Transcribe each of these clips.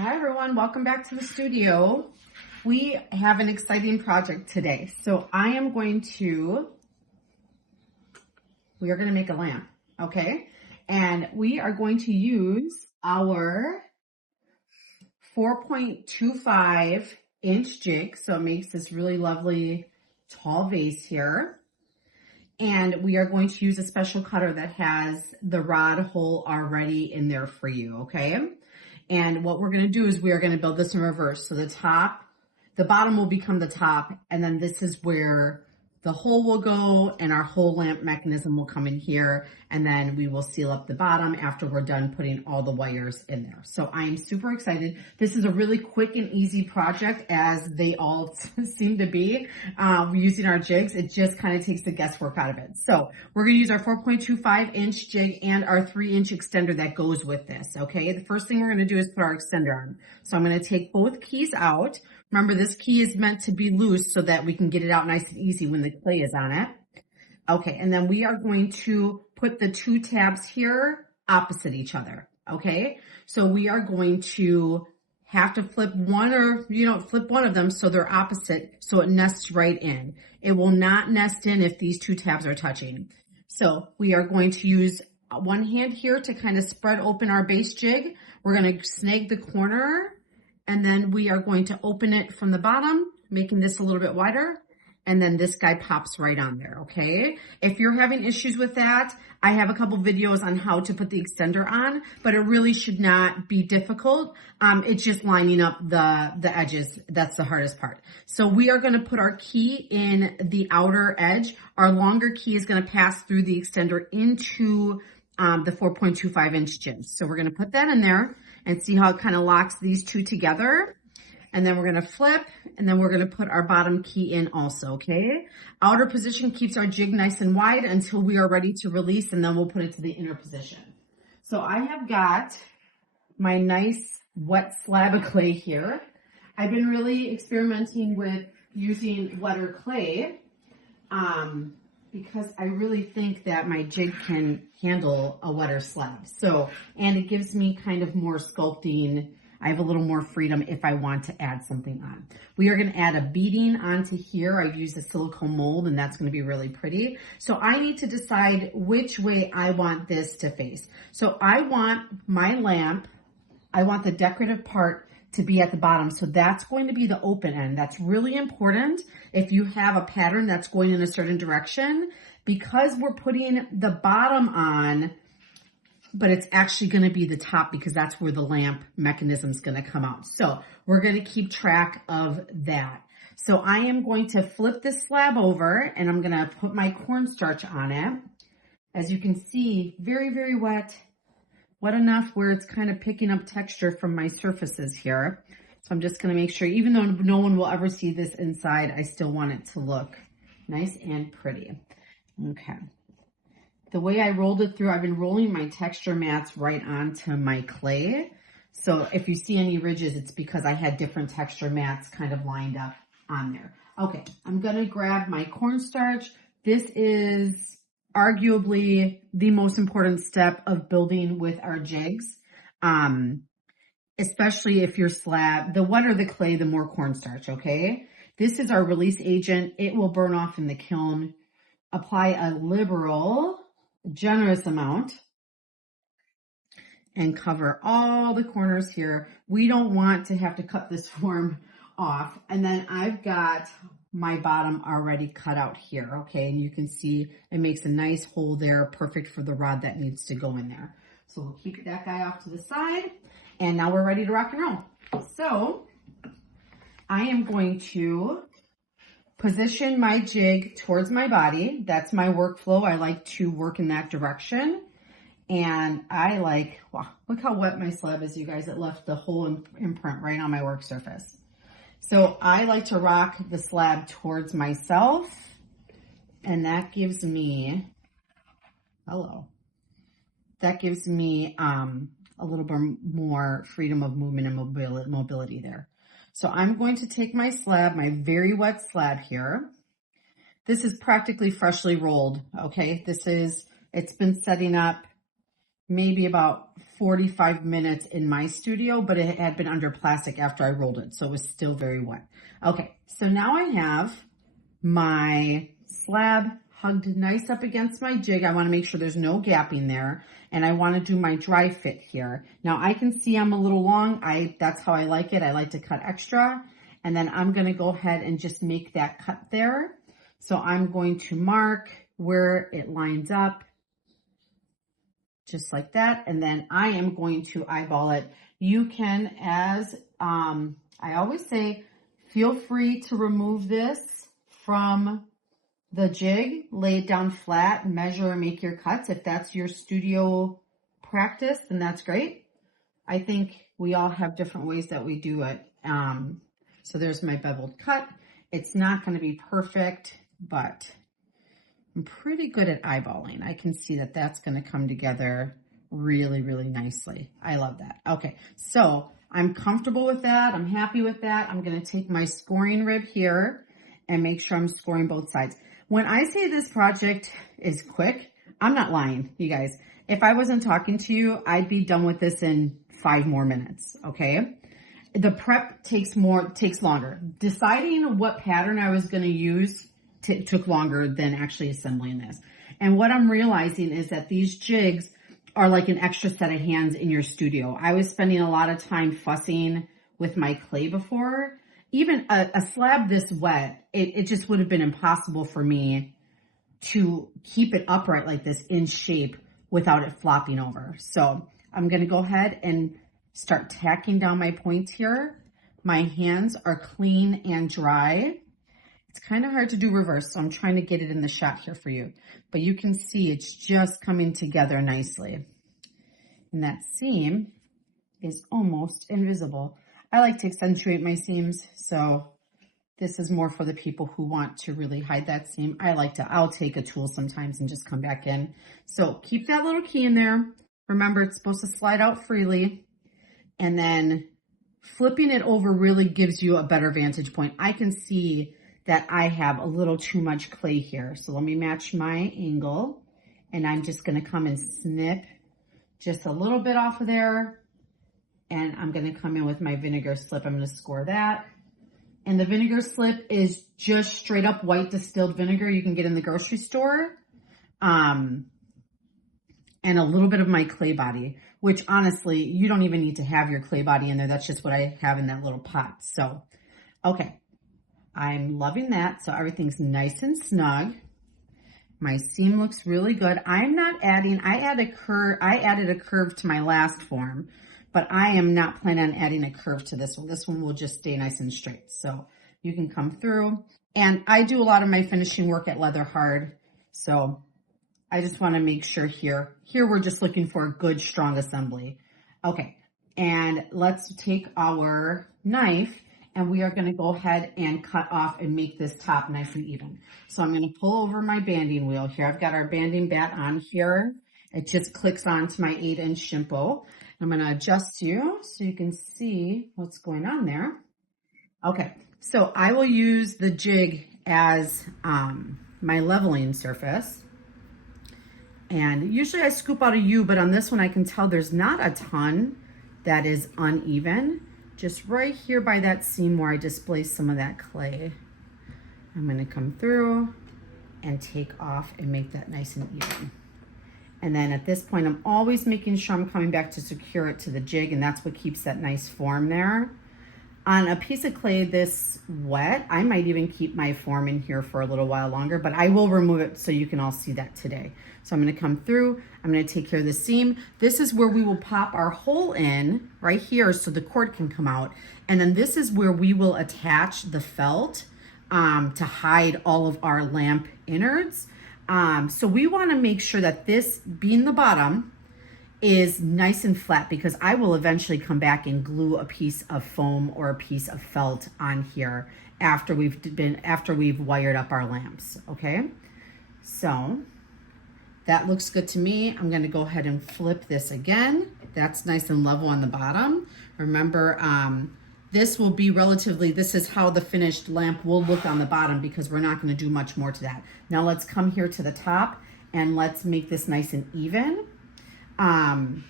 Hi everyone, welcome back to the studio. We have an exciting project today. So we are going to make a lamp, okay? And we are going to use our 4.25 inch jig. So it makes this really lovely tall vase here. And we are going to use a special cutter that has the rod hole already in there for you, okay? And what we're going to do is we are going to build this in reverse. So the bottom will become the top, and then this is where the hole will go and our whole lamp mechanism will come in here, and then we will seal up the bottom after we're done putting all the wires in there. So I'm super excited. This is a really quick and easy project, as they all seem to be. Using our jigs, it just kind of takes the guesswork out of it. So we're going to use our 4.25 inch jig and our 3-inch extender that goes with this, okay? The first thing we're going to do is put our extender on. So I'm going to take both keys out. Remember, this key is meant to be loose so that we can get it out nice and easy when the clay is on it. Okay, and then we are going to put the two tabs here opposite each other, okay? So we are going to have to flip one flip one of them so they're opposite so it nests right in. It will not nest in if these two tabs are touching. So we are going to use one hand here to kind of spread open our base jig. We're going to snag the corner, and then we are going to open it from the bottom, making this a little bit wider. And then this guy pops right on there, okay? If you're having issues with that, I have a couple videos on how to put the extender on, but it really should not be difficult. It's just lining up the edges. That's the hardest part. So we are gonna put our key in the outer edge. Our longer key is gonna pass through the extender into the 4.25 inch jig. So we're gonna put that in there and see how it kind of locks these two together. And then we're gonna flip, and then we're gonna put our bottom key in also, okay? Outer position keeps our jig nice and wide until we are ready to release, and then we'll put it to the inner position. So I have got my nice wet slab of clay here. I've been really experimenting with using wetter clay because I really think that my jig can handle a wetter slab. So, and it gives me kind of more sculpting. I have a little more freedom if I want to add something on. We are going to add a beading onto here. I've used a silicone mold, and that's going to be really pretty. So I need to decide which way I want this to face. So I want my lamp, I want the decorative part to be at the bottom. So that's going to be the open end. That's really important if you have a pattern that's going in a certain direction, because we're putting the bottom on, but it's actually going to be the top because that's where the lamp mechanism is going to come out. So we're going to keep track of that. So I am going to flip this slab over, and I'm going to put my cornstarch on it. As you can see, very, very wet. Wet enough where it's kind of picking up texture from my surfaces here. So I'm just going to make sure, even though no one will ever see this inside, I still want it to look nice and pretty. Okay. The way I rolled it through, I've been rolling my texture mats right onto my clay. So if you see any ridges, it's because I had different texture mats kind of lined up on there. Okay, I'm gonna grab my cornstarch. This is arguably the most important step of building with our jigs, especially if your slab, the wetter the clay, the more cornstarch, okay? This is our release agent. It will burn off in the kiln. Apply a liberal, generous amount and cover all the corners here. We don't want to have to cut this form off. And then I've got my bottom already cut out here, okay? And you can see it makes a nice hole there, perfect for the rod that needs to go in there. So we'll keep that guy off to the side. And now we're ready to rock and roll. So I am going to position my jig towards my body. That's my workflow. I like to work in that direction. And I like, wow, look how wet my slab is, you guys. It left the whole imprint right on my work surface. So I like to rock the slab towards myself. And that gives me, that gives me a little bit more freedom of movement and mobility there. So I'm going to take my slab, my very wet slab here. This is practically freshly rolled, okay? It's been setting up maybe about 45 minutes in my studio, but it had been under plastic after I rolled it, so it was still very wet. Okay, so now I have my slab hugged nice up against my jig. I want to make sure there's no gapping there, and I want to do my dry fit here. Now I can see I'm a little long. That's how I like it. I like to cut extra, and then I'm going to go ahead and just make that cut there. So I'm going to mark where it lines up, just like that, and then I am going to eyeball it. You can, as I always say, feel free to remove this from the jig, lay it down flat, measure and make your cuts. If that's your studio practice, then that's great. I think we all have different ways that we do it. So there's my beveled cut. It's not going to be perfect, but I'm pretty good at eyeballing. I can see that that's going to come together really, really nicely. I love that. Okay, so I'm comfortable with that. I'm happy with that. I'm going to take my scoring rib here and make sure I'm scoring both sides. When I say this project is quick, I'm not lying, you guys. If I wasn't talking to you, I'd be done with this in 5 more minutes, okay? The prep takes longer. Deciding what pattern I was going to use took longer than actually assembling this. And what I'm realizing is that these jigs are like an extra set of hands in your studio. I was spending a lot of time fussing with my clay before. Even a slab this wet, it just would have been impossible for me to keep it upright like this in shape without it flopping over. So I'm going to go ahead and start tacking down my points here. My hands are clean and dry. It's kind of hard to do reverse, so I'm trying to get it in the shot here for you. But you can see it's just coming together nicely. And that seam is almost invisible. I like to accentuate my seams, so this is more for the people who want to really hide that seam. I'll take a tool sometimes and just come back in. So keep that little key in there. Remember, it's supposed to slide out freely. And then flipping it over really gives you a better vantage point. I can see that I have a little too much clay here. So let me match my angle, and I'm just gonna come and snip just a little bit off of there. And I'm gonna come in with my vinegar slip. I'm gonna score that. And the vinegar slip is just straight up white distilled vinegar you can get in the grocery store. And a little bit of my clay body, which honestly, you don't even need to have your clay body in there. That's just what I have in that little pot. So, okay. I'm loving that. So everything's nice and snug. My seam looks really good. I'm not adding, I added a curve to my last form, but I am not planning on adding a curve to this one. This one will just stay nice and straight. So you can come through, and I do a lot of my finishing work at Leather Hard. So I just want to make sure here we're just looking for a good, strong assembly. Okay. And let's take our knife, and we are going to go ahead and cut off and make this top nice and even. So I'm going to pull over my banding wheel here. I've got our banding bat on here. It just clicks onto my 8-inch Shimpo. I'm going to adjust you so you can see what's going on there. Okay, so I will use the jig as my leveling surface. And usually I scoop out a U, but on this one I can tell there's not a ton that is uneven. Just right here by that seam where I displaced some of that clay. I'm gonna come through and take off and make that nice and even. And then at this point, I'm always making sure I'm coming back to secure it to the jig, and that's what keeps that nice form there. On a piece of clay this wet, I might even keep my form in here for a little while longer, but I will remove it so you can all see that today. So I'm gonna come through, I'm gonna take care of the seam. This is where we will pop our hole in right here so the cord can come out. And then this is where we will attach the felt to hide all of our lamp innards. So we wanna make sure that this, being the bottom, is nice and flat, because I will eventually come back and glue a piece of foam or a piece of felt on here after we've wired up our lamps, okay? So that looks good to me. I'm gonna go ahead and flip this again. That's nice and level on the bottom. Remember, this will be this is how the finished lamp will look on the bottom, because we're not gonna do much more to that. Now let's come here to the top and let's make this nice and even. And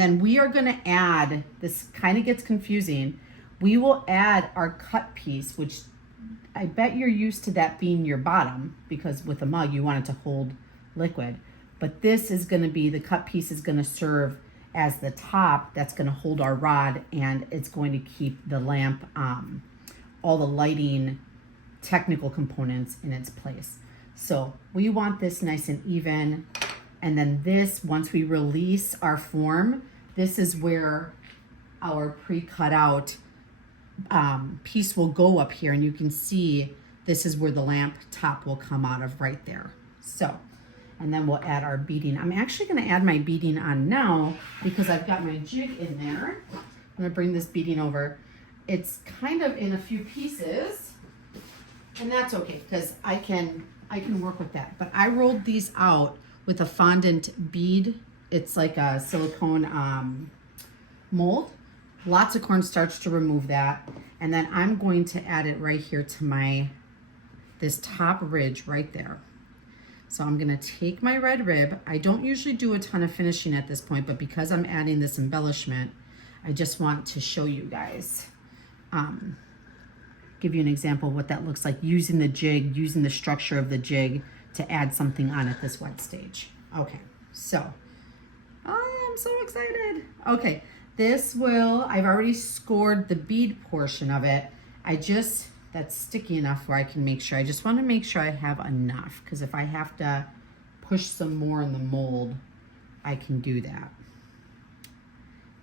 then we are going to add, this kind of gets confusing, we will add our cut piece, which I bet you're used to that being your bottom, because with a mug you want it to hold liquid. But this is going to be, the cut piece is going to serve as the top that's going to hold our rod, and it's going to keep the lamp, all the lighting technical components in its place. So we want this nice and even. And then this, once we release our form, this is where our pre-cut out piece will go up here. And you can see this is where the lamp top will come out of right there. So, and then we'll add our beading. I'm actually gonna add my beading on now because I've got my jig in there. I'm gonna bring this beading over. It's kind of in a few pieces, and that's okay because I can work with that. But I rolled these out with a fondant bead. It's like a silicone mold. Lots of cornstarch to remove that. And then I'm going to add it right here to this top ridge right there. So I'm gonna take my red rib. I don't usually do a ton of finishing at this point, but because I'm adding this embellishment, I just want to show you guys, give you an example of what that looks like using the jig, using the structure of the jig to add something on at this wet stage. Okay, so, oh, I'm so excited. Okay, I've already scored the bead portion of it. That's sticky enough where I can make sure, I just wanna make sure I have enough, because if I have to push some more in the mold, I can do that.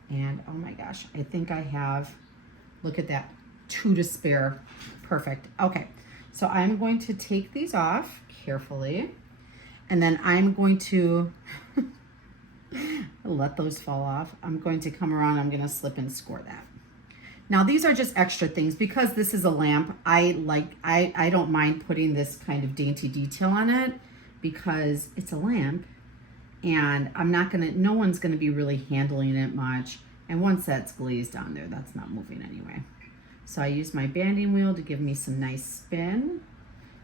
And oh my gosh, I think I have, look at that, 2 to spare. Perfect. Okay, so I'm going to take these off carefully, and then I'm going to let those fall off. I'm going to come around, I'm going to slip and score that. Now these are just extra things because this is a lamp. I don't mind putting this kind of dainty detail on it because it's a lamp, and no one's gonna be really handling it much. And once that's glazed on there, that's not moving anyway. So I use my banding wheel to give me some nice spin.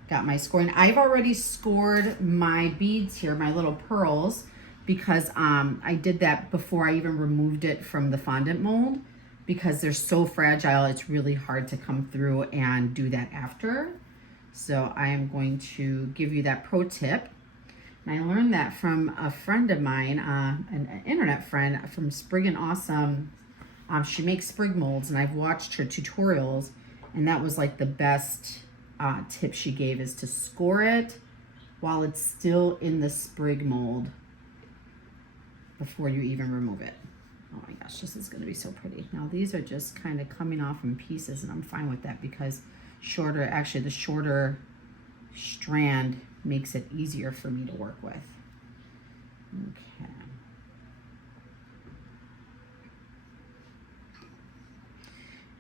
Got my scoring. I've already scored my beads here, my little pearls, because I did that before I even removed it from the fondant mold, because they're so fragile, it's really hard to come through and do that after. So I am going to give you that pro tip. And I learned that from a friend of mine, an internet friend from Sprig and Awesome. She makes sprig molds, and I've watched her tutorials, and that was like the best tip she gave, is to score it while it's still in the sprig mold before you even remove it. Oh my gosh, this is gonna be so pretty. Now these are just kind of coming off in pieces, and I'm fine with that because the shorter strand makes it easier for me to work with. Okay.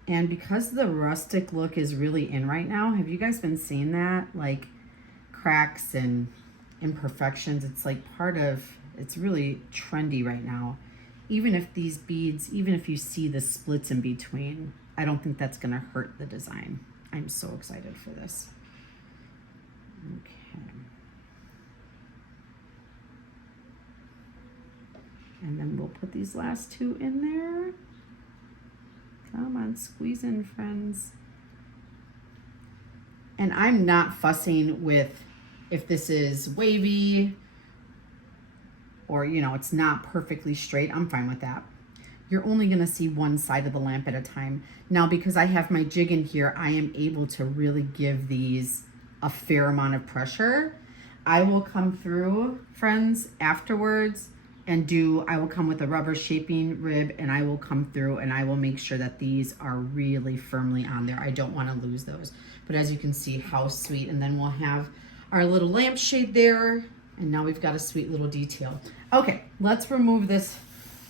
And because the rustic look is really in right now, have you guys been seeing that? Like cracks and imperfections, it's like it's really trendy right now. Even if these beads, even if you see the splits in between, I don't think that's gonna hurt the design. I'm so excited for this. Okay. And then we'll put these last 2 in there. Come on, squeeze in, friends. And I'm not fussing with if this is wavy or, it's not perfectly straight. I'm fine with that. You're only gonna see one side of the lamp at a time. Now, because I have my jig in here, I am able to really give these a fair amount of pressure. I will come through, friends, afterwards, and I will come with a rubber shaping rib, and I will come through and I will make sure that these are really firmly on there. I don't want to lose those. But as you can see, how sweet. And then we'll have our little lampshade there, and now we've got a sweet little detail. Okay, let's remove this.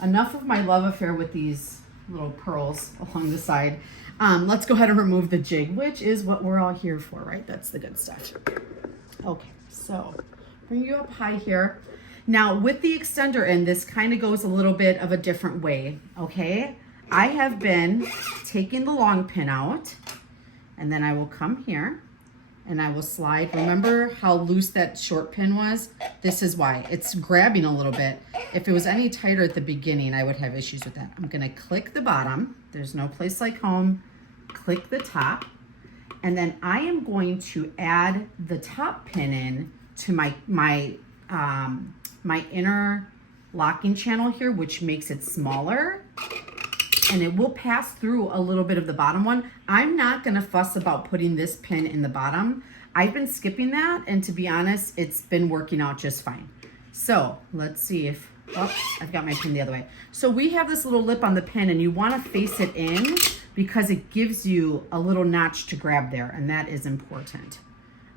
Enough of my love affair with these little pearls along the side. Let's go ahead and remove the jig, which is what we're all here for, right? That's the good stuff. Okay, so bring you up high here. Now with the extender in, this kind of goes a little bit of a different way, okay? I have been taking the long pin out, and then I will come here, and I will slide. Remember how loose that short pin was? This is why. It's grabbing a little bit. If it was any tighter at the beginning, I would have issues with that. I'm gonna click the bottom. There's no place like home. Click the top. And then I am going to add the top pin in to my inner locking channel here, which makes it smaller. And it will pass through a little bit of the bottom one. I'm not gonna fuss about putting this pin in the bottom. I've been skipping that, and to be honest, it's been working out just fine. So let's see if, oh, I've got my pin the other way. So we have this little lip on the pin, and you wanna face it in because it gives you a little notch to grab there, and that is important.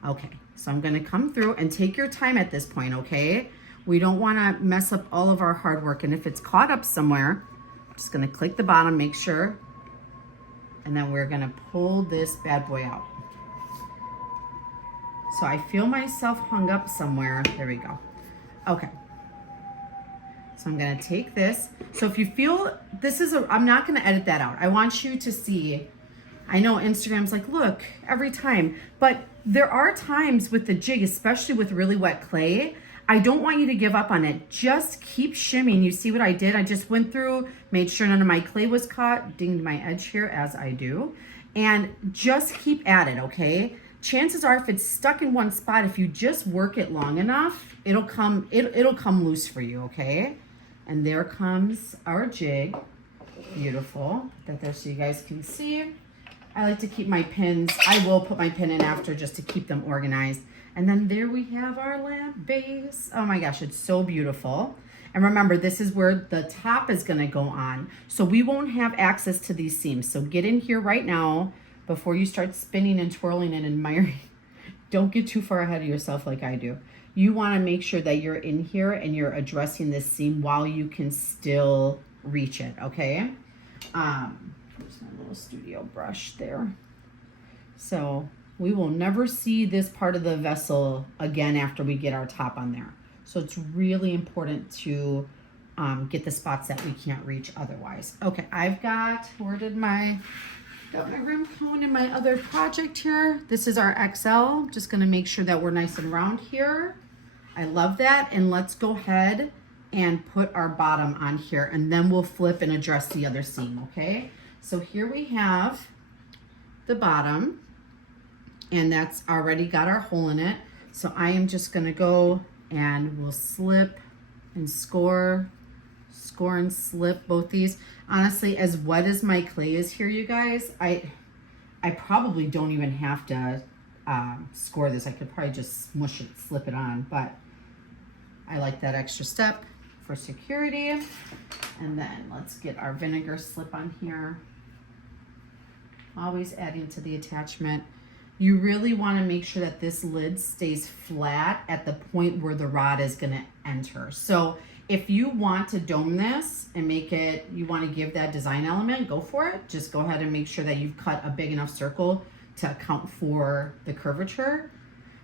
Okay, so I'm gonna come through, and take your time at this point, okay? We don't wanna mess up all of our hard work, and if it's caught up somewhere, just gonna click the bottom, make sure, and then we're gonna pull this bad boy out. So I feel myself hung up somewhere. There we go. Okay. So I'm gonna take this. So if you feel, I'm not gonna edit that out. I want you to see, I know Instagram's like, look, every time, but there are times with the jig, especially with really wet clay, I don't want you to give up on it. Just keep shimming. You see what I did? I just went through, made sure none of my clay was caught, dinged my edge here as I do, and just keep at it, okay? Chances are if it's stuck in one spot, if you just work it long enough, it'll come loose for you, okay? And there comes our jig. Beautiful. Put that there so you guys can see. I like to keep my pins. I will put my pin in after just to keep them organized. And then there we have our lamp base. Oh my gosh, it's so beautiful. And remember, this is where the top is gonna go on. So we won't have access to these seams. So get in here right now before you start spinning and twirling and admiring. Don't get too far ahead of yourself like I do. You wanna make sure that you're in here and you're addressing this seam while you can still reach it, okay? There's my little studio brush there. So we will never see this part of the vessel again after we get our top on there. So it's really important to get the spots that we can't reach otherwise. Okay, I've got, got my rim cone in my other project here. This is our XL. Just gonna make sure that we're nice and round here. I love that. And let's go ahead and put our bottom on here, and then we'll flip and address the other seam, okay? So here we have the bottom, and that's already got our hole in it. So I am just gonna go and we'll slip and score and slip both these. Honestly, as wet as my clay is here, you guys, I probably don't even have to score this. I could probably just smush it, slip it on, but I like that extra step for security. And then let's get our vinegar slip on here. Always adding to the attachment. You really want to make sure that this lid stays flat at the point where the rod is going to enter. So if you want to dome this and make it, you want to give that design element, go for it. Just go ahead and make sure that you've cut a big enough circle to account for the curvature.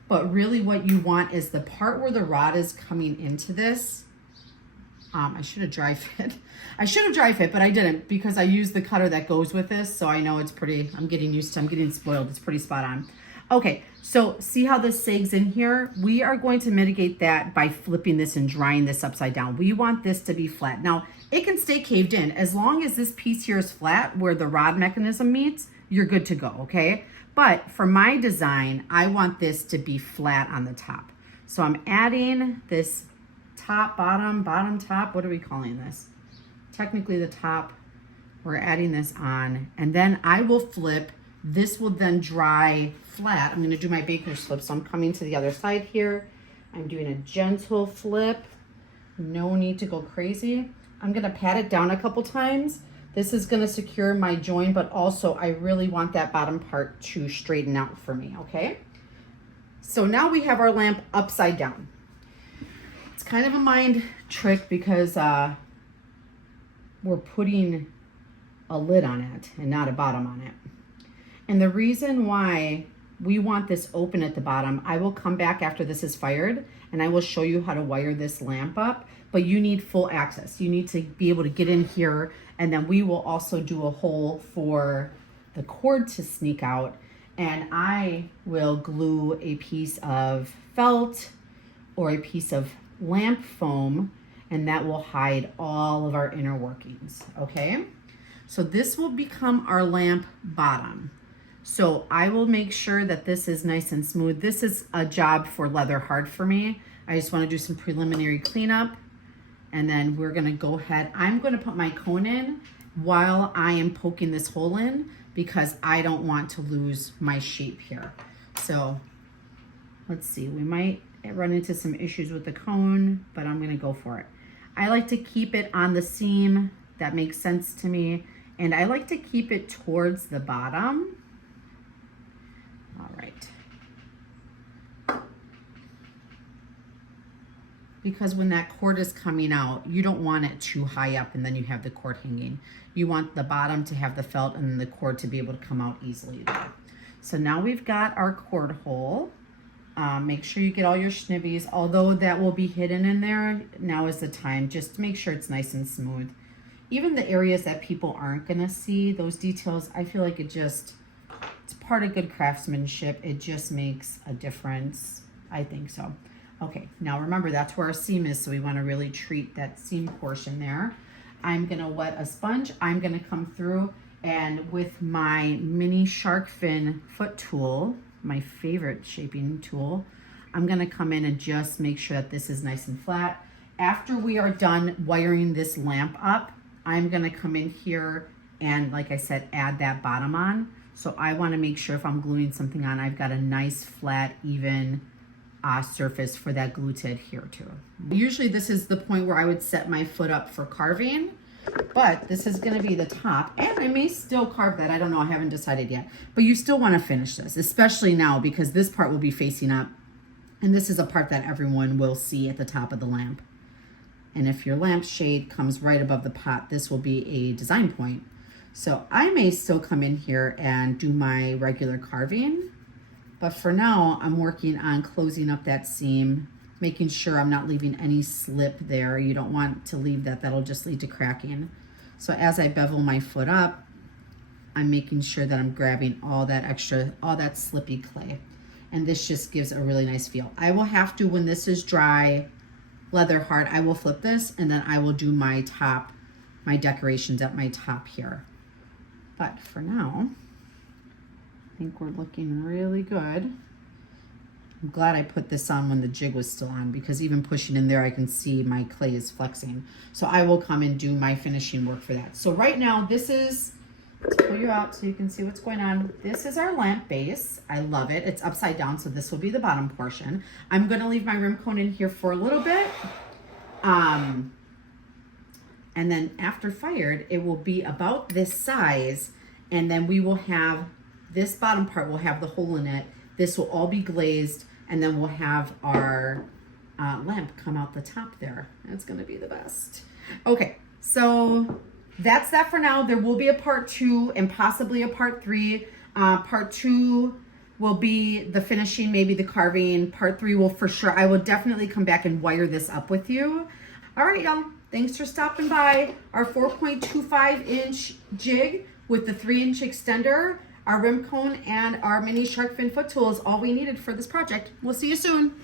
But really what you want is the part where the rod is coming into this. I should have dry fit. I should have dry fit, but I didn't because I used the cutter that goes with this. So I know it's pretty, I'm getting spoiled. It's pretty spot on. Okay, so see how this sags in here? We are going to mitigate that by flipping this and drying this upside down. We want this to be flat. Now, it can stay caved in. As long as this piece here is flat where the rod mechanism meets, you're good to go, okay? But for my design, I want this to be flat on the top. So I'm adding this top, bottom, top. What are we calling this? Technically the top. We're adding this on, and then I will flip. This will then dry flat. I'm gonna do my baker's flip. So I'm coming to the other side here. I'm doing a gentle flip. No need to go crazy. I'm gonna pat it down a couple times. This is gonna secure my join, but also I really want that bottom part to straighten out for me, okay? So now we have our lamp upside down. It's kind of a mind trick because we're putting a lid on it and not a bottom on it. And the reason why we want this open at the bottom, I will come back after this is fired and I will show you how to wire this lamp up, but you need full access. You need to be able to get in here, and then we will also do a hole for the cord to sneak out. and I will glue a piece of felt or a piece of lamp foam, and that will hide all of our inner workings, okay? So this will become our lamp bottom. So I will make sure that this is nice and smooth. This is a job for leather hard for me. I just want to do some preliminary cleanup, and then we're gonna go ahead. I'm gonna put my cone in while I am poking this hole in because I don't want to lose my shape here. So let's see, we might run into some issues with the cone, but I'm gonna go for it. I like to keep it on the seam. That makes sense to me. And I like to keep it towards the bottom. All right. Because when that cord is coming out, you don't want it too high up and then you have the cord hanging. You want the bottom to have the felt and then the cord to be able to come out easily there. So now we've got our cord hole. Make sure you get all your snivvies, although that will be hidden in there. Now is the time, just to make sure it's nice and smooth. Even the areas that people aren't gonna see, those details, I feel like it's part of good craftsmanship. It just makes a difference. I think so. Okay, now remember that's where our seam is, so we wanna really treat that seam portion there. I'm gonna wet a sponge. I'm gonna come through and with my mini shark fin foot tool, my favorite shaping tool, I'm gonna come in and just make sure that this is nice and flat. After we are done wiring this lamp up, I'm gonna come in here and, like I said, add that bottom on. So I wanna make sure if I'm gluing something on, I've got a nice, flat, even surface for that glue to adhere to. Usually this is the point where I would set my foot up for carving, but this is gonna be the top, and I may still carve that. I don't know, I haven't decided yet. But you still wanna finish this, especially now because this part will be facing up, and this is a part that everyone will see at the top of the lamp. And if your lamp shade comes right above the pot, this will be a design point. So I may still come in here and do my regular carving, but for now, I'm working on closing up that seam, making sure I'm not leaving any slip there. You don't want to leave that, that'll just lead to cracking. So as I bevel my foot up, I'm making sure that I'm grabbing all that extra, all that slippy clay. And this just gives a really nice feel. I will have to, when this is dry, leather hard, I will flip this and then I will do my top, my decorations at my top here. But for now, I think we're looking really good. I'm glad I put this on when the jig was still on because even pushing in there, I can see my clay is flexing. So I will come and do my finishing work for that. So right now, this is, let's pull you out so you can see what's going on. This is our lamp base. I love it. It's upside down, so this will be the bottom portion. I'm gonna leave my rim cone in here for a little bit. And then after fired, it will be about this size. And then we will have, this bottom part will have the hole in it. This will all be glazed, and then we'll have our lamp come out the top there. That's gonna be the best. Okay, so that's that for now. There will be a part 2 and possibly a part 3. Part 2 will be the finishing, maybe the carving. Part 3 will for sure, I will definitely come back and wire this up with you. All right, y'all, thanks for stopping by. Our 4.25 inch jig with the 3-inch extender, our rim cone, and our mini shark fin foot tool is all we needed for this project. We'll see you soon.